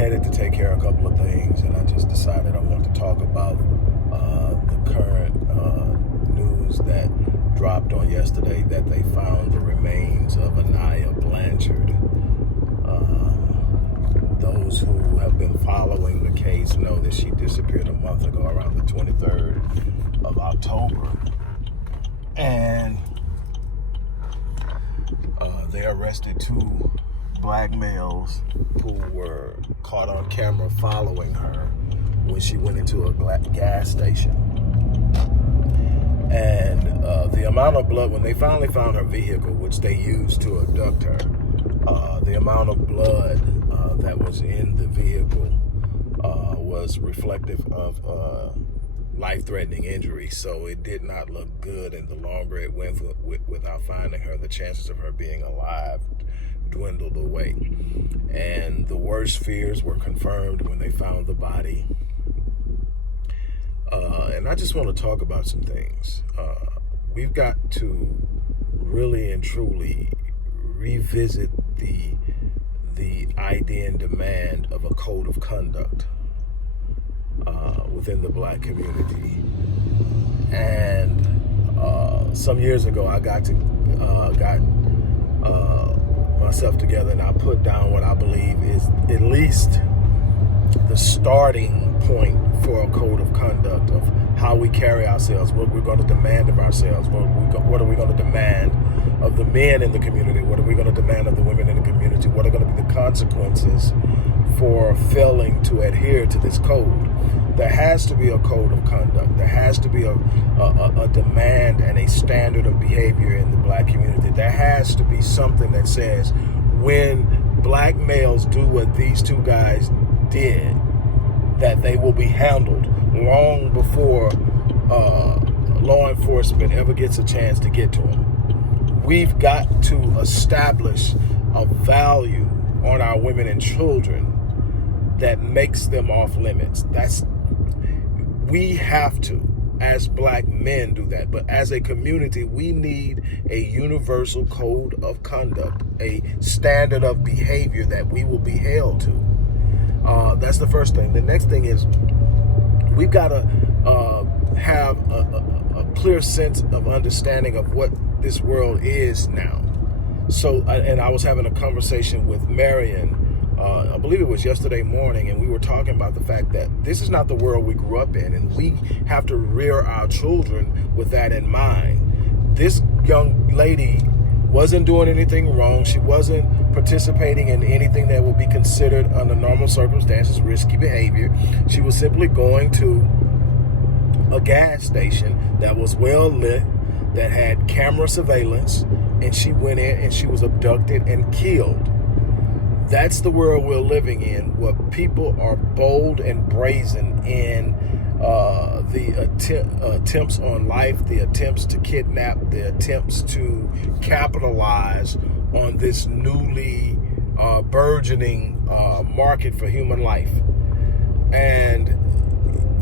headed to take care of a couple of things, and I just decided I want to talk about the current news that dropped on yesterday, that they found the remains of Aniah Blanchard. Those who have been following the case know that she disappeared a month ago, around the 23rd of October. And they arrested two black males who were caught on camera following her when she went into a gas station. And the amount of blood, when they finally found her vehicle, which they used to abduct her, the amount of blood that was in the vehicle was reflective of life-threatening injury. So it did not look good, and the longer it went without finding her, the chances of her being alive dwindled away. And the worst fears were confirmed when they found the body. And I just want to talk about some things. We've got to really and truly revisit the idea and demand of a code of conduct within the black community. And some years ago, I got myself together, and I put down what I believe is at least the starting point for a code of conduct of how we carry ourselves, what we're going to demand of ourselves, what are we going to demand of the men in the community, what are we going to demand of the women in the community, what are going to be the consequences for failing to adhere to this code. There has to be a code of conduct. There has to be a demand and a standard of behavior in the black community. There has to be something that says when black males do what these two guys did, that they will be handled long before law enforcement ever gets a chance to get to them. We've got to establish a value on our women and children that makes them off limits. We have to, as black men, do that. But as a community, we need a universal code of conduct, a standard of behavior that we will be held to. That's the first thing. The next thing is we've got to have a clear sense of understanding of what this world is now. So, and I was having a conversation with Marion, I believe it was yesterday morning, and we were talking about the fact that this is not the world we grew up in, and we have to rear our children with that in mind. This young lady wasn't doing anything wrong. She wasn't participating in anything that would be considered under normal circumstances risky behavior. She was simply going to a gas station that was well lit, that had camera surveillance, and she went in and she was abducted and killed. That's the world we're living in, where people are bold and brazen in the attempts on life, the attempts to kidnap, the attempts to capitalize on this newly burgeoning market for human life. And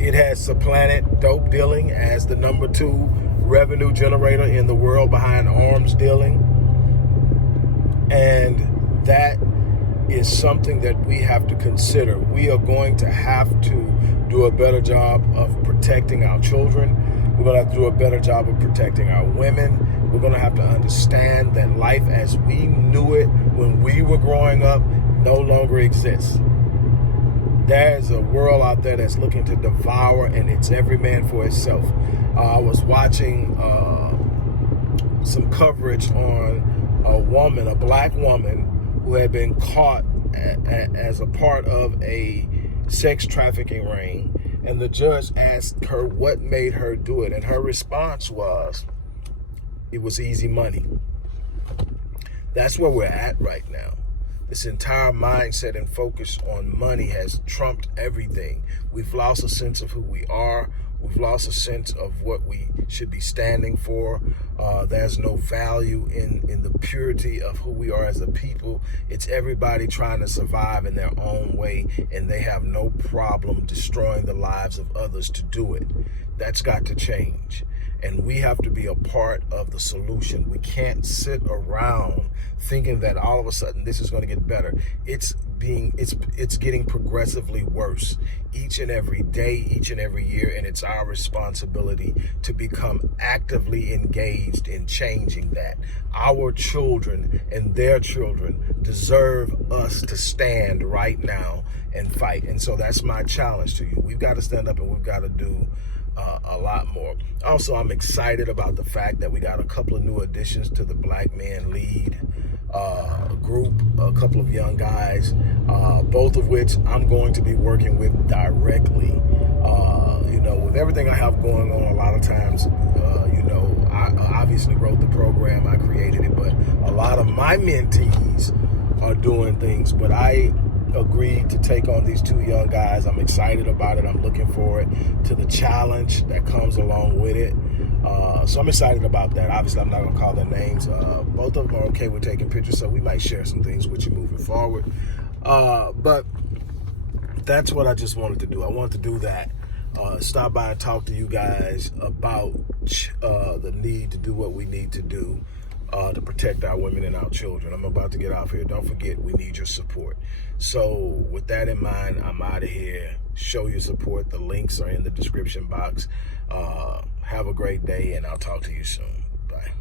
it has supplanted dope dealing as the number 2 revenue generator in the world behind arms dealing. And that is something that we have to consider. We are going to have to do a better job of protecting our children. We're going to have to do a better job of protecting our women. We're going to have to understand that life as we knew it when we were growing up no longer exists. There's a world out there that's looking to devour, and it's every man for himself. I was watching some coverage on a black woman who had been caught as a part of a sex trafficking ring, and the judge asked her what made her do it, and her response was, it was easy money. That's where we're at right now. This entire mindset and focus on money has trumped everything. We've lost a sense of who we are. We've lost a sense of what we should be standing for. There's no value in the purity of who we are as a people. It's everybody trying to survive in their own way, and they have no problem destroying the lives of others to do it. That's got to change. And we have to be a part of the solution. We can't sit around thinking that all of a sudden this is going to get better. It's it's getting progressively worse each and every day, each and every year, and it's our responsibility to become actively engaged in changing that. Our children and their children deserve us to stand right now and fight. And so that's my challenge to you. We've got to stand up and we've got to do a lot more. Also, I'm excited about the fact that we got a couple of new additions to the Black Men Lead group, a couple of young guys, both of which I'm going to be working with directly. With everything I have going on, a lot of times, I obviously wrote the program, I created it, but a lot of my mentees are doing things, but I agreed to take on these two young guys. I'm excited about it. I'm looking forward to the challenge that comes along with it. So I'm excited about that. Obviously, I'm not going to call their names. Both of them are okay with taking pictures, so we might share some things with you moving forward. But that's what I just wanted to do. I wanted to do that. Stop by and talk to you guys about the need to do what we need to do to protect our women and our children. I'm about to get off here. Don't forget, we need your support. So with that in mind, I'm out of here. Show your support. The links are in the description box. Have a great day, and I'll talk to you soon. Bye.